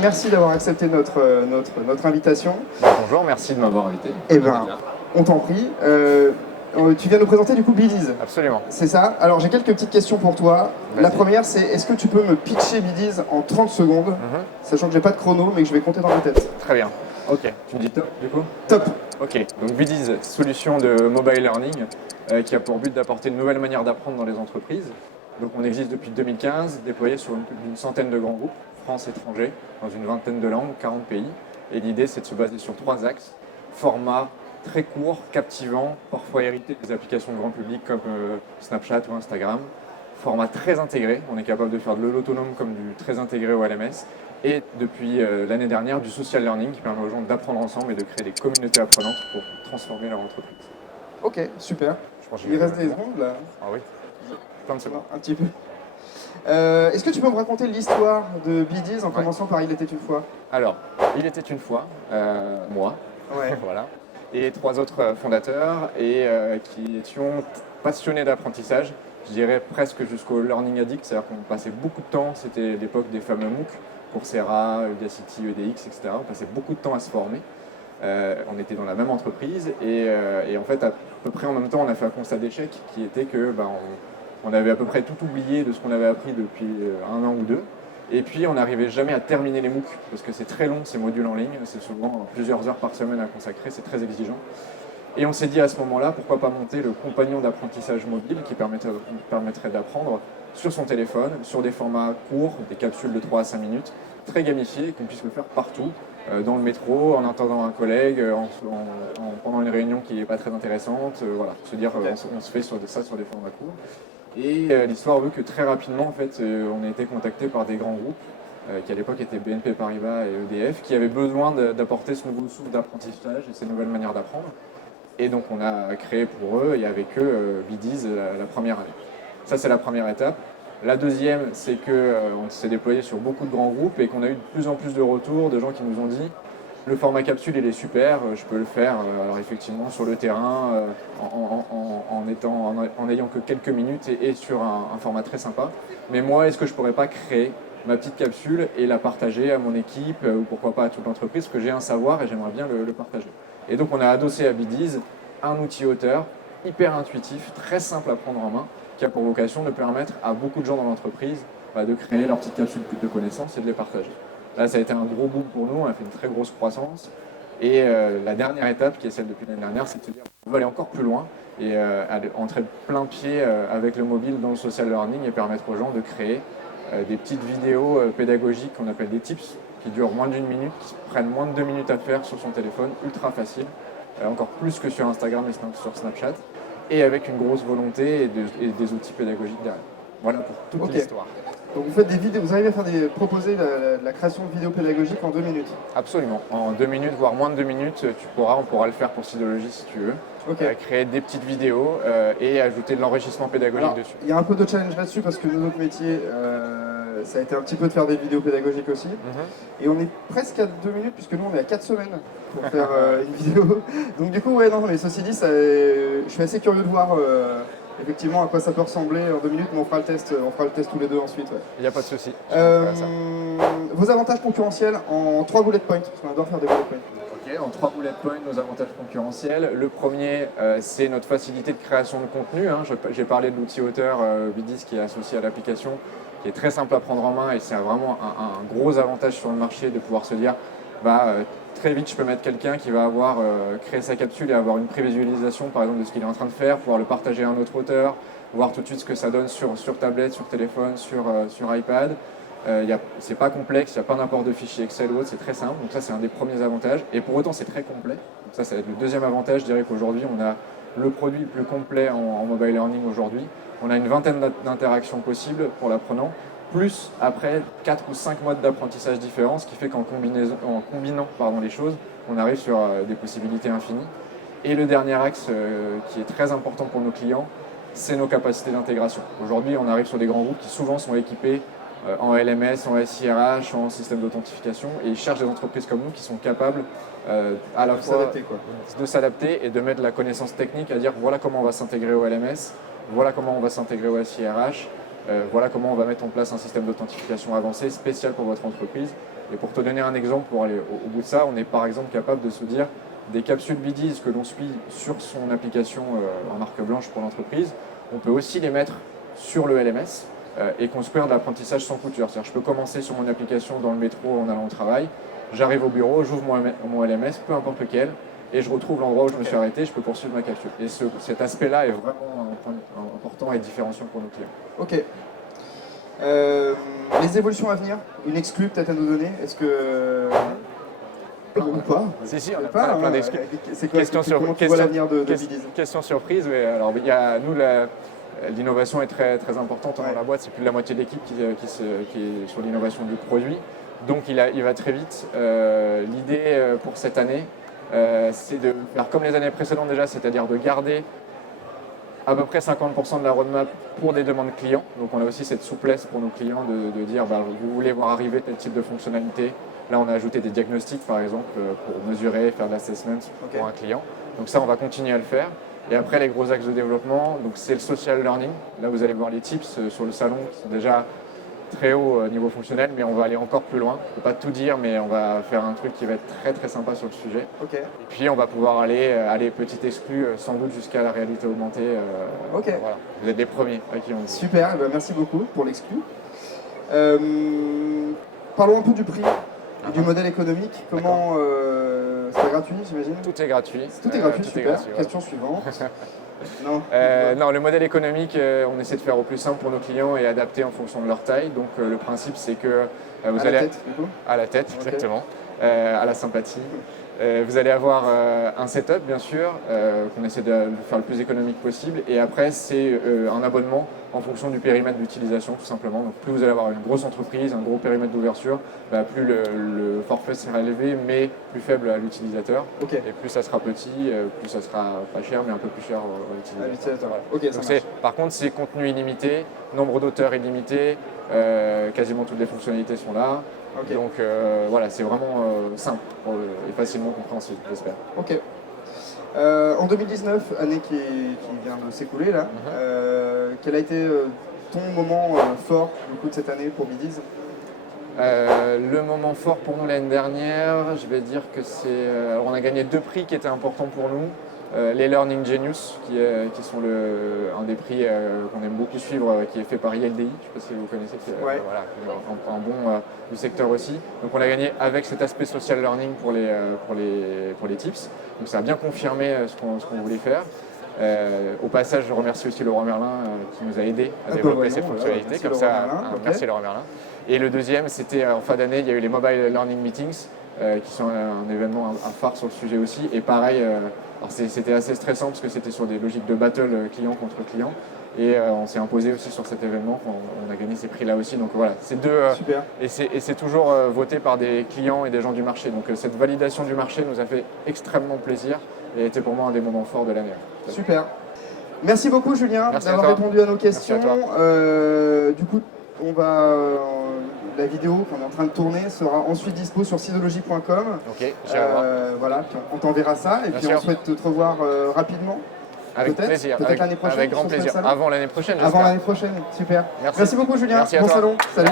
merci d'avoir accepté notre invitation. Bonjour, merci de m'avoir invité. Eh ben, on t'en prie. Tu viens nous présenter du coup Biddies. Absolument. C'est ça. Alors j'ai quelques petites questions pour toi. Vas-y. La première c'est, est-ce que tu peux me pitcher Biddies en 30 secondes, sachant que j'ai pas de chrono mais que je vais compter dans ma tête. Très bien. Ok, tu me dis top du coup? Top. Ok, donc Biddies, solution de mobile learning qui a pour but d'apporter une nouvelle manière d'apprendre dans les entreprises. Donc on existe depuis 2015, déployé sur une centaine de grands groupes, France, étrangers, dans une vingtaine de langues, 40 pays. Et l'idée c'est de se baser sur 3 axes. Format très court, captivant, parfois hérité des applications de grand public comme Snapchat ou Instagram. Format très intégré, on est capable de faire de l'autonome comme du très intégré au LMS. Et depuis l'année dernière, du social learning qui permet aux gens d'apprendre ensemble et de créer des communautés apprenantes pour transformer leur entreprise. Ok, super. Je pense que Il reste des secondes là. Ah oui, plein de secondes. Un petit peu. Est-ce que tu peux me raconter l'histoire de Biddies en commençant par Il était une fois? Alors, il était une fois, moi, Ouais. voilà, et 3 autres fondateurs et qui étions passionnés d'apprentissage, je dirais presque jusqu'au learning addict, c'est-à-dire qu'on passait beaucoup de temps, c'était l'époque des fameux MOOC, Coursera, Udacity, EDX, etc. On passait beaucoup de temps à se former. On était dans la même entreprise et en fait, à peu près en même temps, on a fait un constat d'échec qui était que on avait à peu près tout oublié de ce qu'on avait appris depuis 1 an ou 2. Et puis, on n'arrivait jamais à terminer les MOOC parce que c'est très long ces modules en ligne. C'est souvent plusieurs heures par semaine à consacrer, c'est très exigeant. Et on s'est dit à ce moment-là, pourquoi pas monter le compagnon d'apprentissage mobile qui permettrait d'apprendre sur son téléphone, sur des formats courts, des capsules de 3 à 5 minutes, très gamifiés, et qu'on puisse le faire partout, dans le métro, en attendant un collègue, pendant une réunion qui n'est pas très intéressante, voilà, se dire on se fait ça sur des formats courts. Et l'histoire veut que très rapidement, en fait, on a été contacté par des grands groupes, qui à l'époque étaient BNP Paribas et EDF, qui avaient besoin d'apporter ce nouveau souffle d'apprentissage et ces nouvelles manières d'apprendre. Et donc on a créé pour eux et avec eux Biddies la première année. Ça c'est la première étape. La deuxième, c'est qu'on s'est déployé sur beaucoup de grands groupes et qu'on a eu de plus en plus de retours de gens qui nous ont dit le format capsule il est super, je peux le faire alors effectivement sur le terrain en ayant que quelques minutes et sur un format très sympa. Mais moi, est-ce que je pourrais pas créer ma petite capsule et la partager à mon équipe ou pourquoi pas à toute l'entreprise, parce que j'ai un savoir et j'aimerais bien le partager. Et donc on a adossé à Biddies un outil auteur hyper intuitif, très simple à prendre en main, qui a pour vocation de permettre à beaucoup de gens dans l'entreprise de créer leur petite capsule de connaissances et de les partager. Là, ça a été un gros boom pour nous, on a fait une très grosse croissance. Et la dernière étape, qui est celle depuis l'année dernière, c'est de se dire on va aller encore plus loin et entrer plein pied avec le mobile dans le social learning et permettre aux gens de créer des petites vidéos pédagogiques qu'on appelle des tips, qui durent moins d'1 minute, qui prennent moins de 2 minutes à faire sur son téléphone, ultra facile, encore plus que sur Instagram et sur Snapchat, et avec une grosse volonté et des outils pédagogiques derrière. Voilà pour toute l'histoire. Donc vous faites des vidéos, vous arrivez à proposer la création de vidéos pédagogiques en 2 minutes? Absolument, en 2 minutes, voire moins de 2 minutes, on pourra le faire pour Sidologie si tu veux. Créer des petites vidéos et ajouter de l'enrichissement pédagogique dessus. Il y a un peu de challenge là-dessus parce que notre métier, ça a été un petit peu de faire des vidéos pédagogiques aussi. Et on est presque à 2 minutes puisque nous on est à 4 semaines pour faire une vidéo. Donc du coup, ouais, non, mais ceci dit, je suis assez curieux de voir effectivement à quoi ça peut ressembler en 2 minutes, mais on fera le test tous les deux ensuite. Il n'y a pas de souci. Vos avantages concurrentiels en 3 bullet points, parce qu'on adore faire des bullet points. En 3 bullet points, nos avantages concurrentiels. Le premier, c'est notre facilité de création de contenu. J'ai parlé de l'outil auteur Biddies qui est associé à l'application, qui est très simple à prendre en main et c'est vraiment un gros avantage sur le marché de pouvoir se dire très vite je peux mettre quelqu'un qui va avoir créé sa capsule et avoir une prévisualisation par exemple de ce qu'il est en train de faire, pouvoir le partager à un autre auteur, voir tout de suite ce que ça donne sur tablette, sur téléphone, sur iPad. C'est pas complexe, il n'y a pas d'import de fichiers Excel ou autre, c'est très simple, donc ça c'est un des premiers avantages, et pour autant c'est très complet, donc ça va être le deuxième avantage. Je dirais qu'aujourd'hui on a le produit le plus complet en mobile learning aujourd'hui, on a une vingtaine d'interactions possibles pour l'apprenant, plus après 4 ou 5 modes d'apprentissage différents, ce qui fait qu'en combinant les choses, on arrive sur des possibilités infinies. Et le dernier axe qui est très important pour nos clients, c'est nos capacités d'intégration. Aujourd'hui on arrive sur des grands groupes qui souvent sont équipés en LMS, en SIRH, en système d'authentification, et ils cherchent des entreprises comme nous qui sont capables à la fois de s'adapter et de mettre la connaissance technique à dire voilà comment on va s'intégrer au LMS, voilà comment on va s'intégrer au SIRH, voilà comment on va mettre en place un système d'authentification avancé spécial pour votre entreprise. Et pour te donner un exemple, pour aller au bout de ça, on est par exemple capable de se dire des capsules BDiz que l'on suit sur son application en marque blanche pour l'entreprise, on peut aussi les mettre sur le LMS et construire de l'apprentissage sans couture. C'est-à-dire je peux commencer sur mon application dans le métro en allant au travail, j'arrive au bureau, j'ouvre mon LMS, peu importe lequel, et je retrouve l'endroit où je me suis arrêté, je peux poursuivre ma capsule. Et cet aspect-là est vraiment important et différenciant pour nos clients. Ok. Les évolutions à venir, une exclue peut-être à nous donner, est-ce que... ou pas? Si, on a plein d'exclus. C'est quoi, comment tu vois l'avenir de BDiz? Question surprise, oui. Alors, nous, l'innovation est très, très importante dans la boîte. C'est plus de la moitié de l'équipe qui est sur l'innovation du produit. Donc, il va très vite. L'idée pour cette année, c'est de faire comme les années précédentes déjà, c'est-à-dire de garder à peu près 50% de la roadmap pour des demandes clients. Donc on a aussi cette souplesse pour nos clients de dire vous voulez voir arriver tel type de fonctionnalité. Là on a ajouté des diagnostics par exemple pour mesurer, faire de l'assessment pour un client. Donc ça on va continuer à le faire. Et après les gros axes de développement, donc c'est le social learning. Là vous allez voir les tips sur le salon qui sont déjà très haut niveau fonctionnel, mais on va aller encore plus loin. Je ne peux pas tout dire, mais on va faire un truc qui va être très très sympa sur le sujet. Okay. Et puis on va pouvoir aller petit exclu, sans doute jusqu'à la réalité augmentée. Okay. Voilà. Vous êtes les premiers à qui on dit. Super, merci beaucoup pour l'exclu. Parlons un peu du prix et du modèle économique. Comment c'est gratuit, j'imagine? Tout est gratuit. Tout est gratuit, super. Question suivante. Non, le modèle économique, on essaie de faire au plus simple pour nos clients et adapter en fonction de leur taille. Donc le principe, c'est que vous allez... À la tête, du coup? À la tête, okay. Exactement. À la sympathie. Vous allez avoir un setup, bien sûr, qu'on essaie de faire le plus économique possible. Et après, c'est un abonnement en fonction du périmètre d'utilisation, tout simplement. Donc plus vous allez avoir une grosse entreprise, un gros périmètre d'ouverture, plus le forfait sera élevé, mais plus faible à l'utilisateur. Okay. Et plus ça sera petit, plus ça sera pas cher, mais un peu plus cher à l'utilisateur. Voilà. Okay, donc par contre, c'est contenu illimité, nombre d'auteurs illimité, quasiment toutes les fonctionnalités sont là. Okay. Donc voilà, c'est vraiment simple et facilement compréhensible, j'espère. Ok. En 2019, année qui vient de s'écouler là, quel a été ton moment fort du coup de cette année pour BDiz? Le moment fort pour nous l'année dernière, je vais dire que c'est... on a gagné 2 prix qui étaient importants pour nous. Les Learning Genius, qui sont un des prix qu'on aime beaucoup suivre, qui est fait par ILDI, je ne sais pas si vous connaissez, voilà, un bon du secteur aussi. Donc on l'a gagné avec cet aspect social learning pour les tips. Donc ça a bien confirmé ce qu'on voulait faire. Au passage, je remercie aussi Leroy Merlin qui nous a aidés à développer ces fonctionnalités. Comme ça, merci Leroy Merlin. Et le deuxième, c'était en fin d'année, il y a eu les Mobile Learning Meetings, qui sont un événement à phare sur le sujet aussi. Et pareil, c'était assez stressant parce que c'était sur des logiques de battle client contre client. Et on s'est imposé aussi sur cet événement, on a gagné ces prix-là aussi. Donc voilà, c'est deux. Super. Et c'est toujours voté par des clients et des gens du marché. Donc cette validation du marché nous a fait extrêmement plaisir et était pour moi un des moments forts de l'année. Super. Merci beaucoup Julien d'avoir répondu à nos questions. Du coup, la vidéo qu'on est en train de tourner sera ensuite dispo sur sidologie.com. Ok, voilà, puis on t'enverra ça et puis on souhaite te revoir rapidement. Avec plaisir, peut-être l'année prochaine. Avec grand plaisir. Avant l'année prochaine, j'espère. Avant l'année prochaine, super. Merci Beaucoup Julien, Merci à bon toi. salon, salut.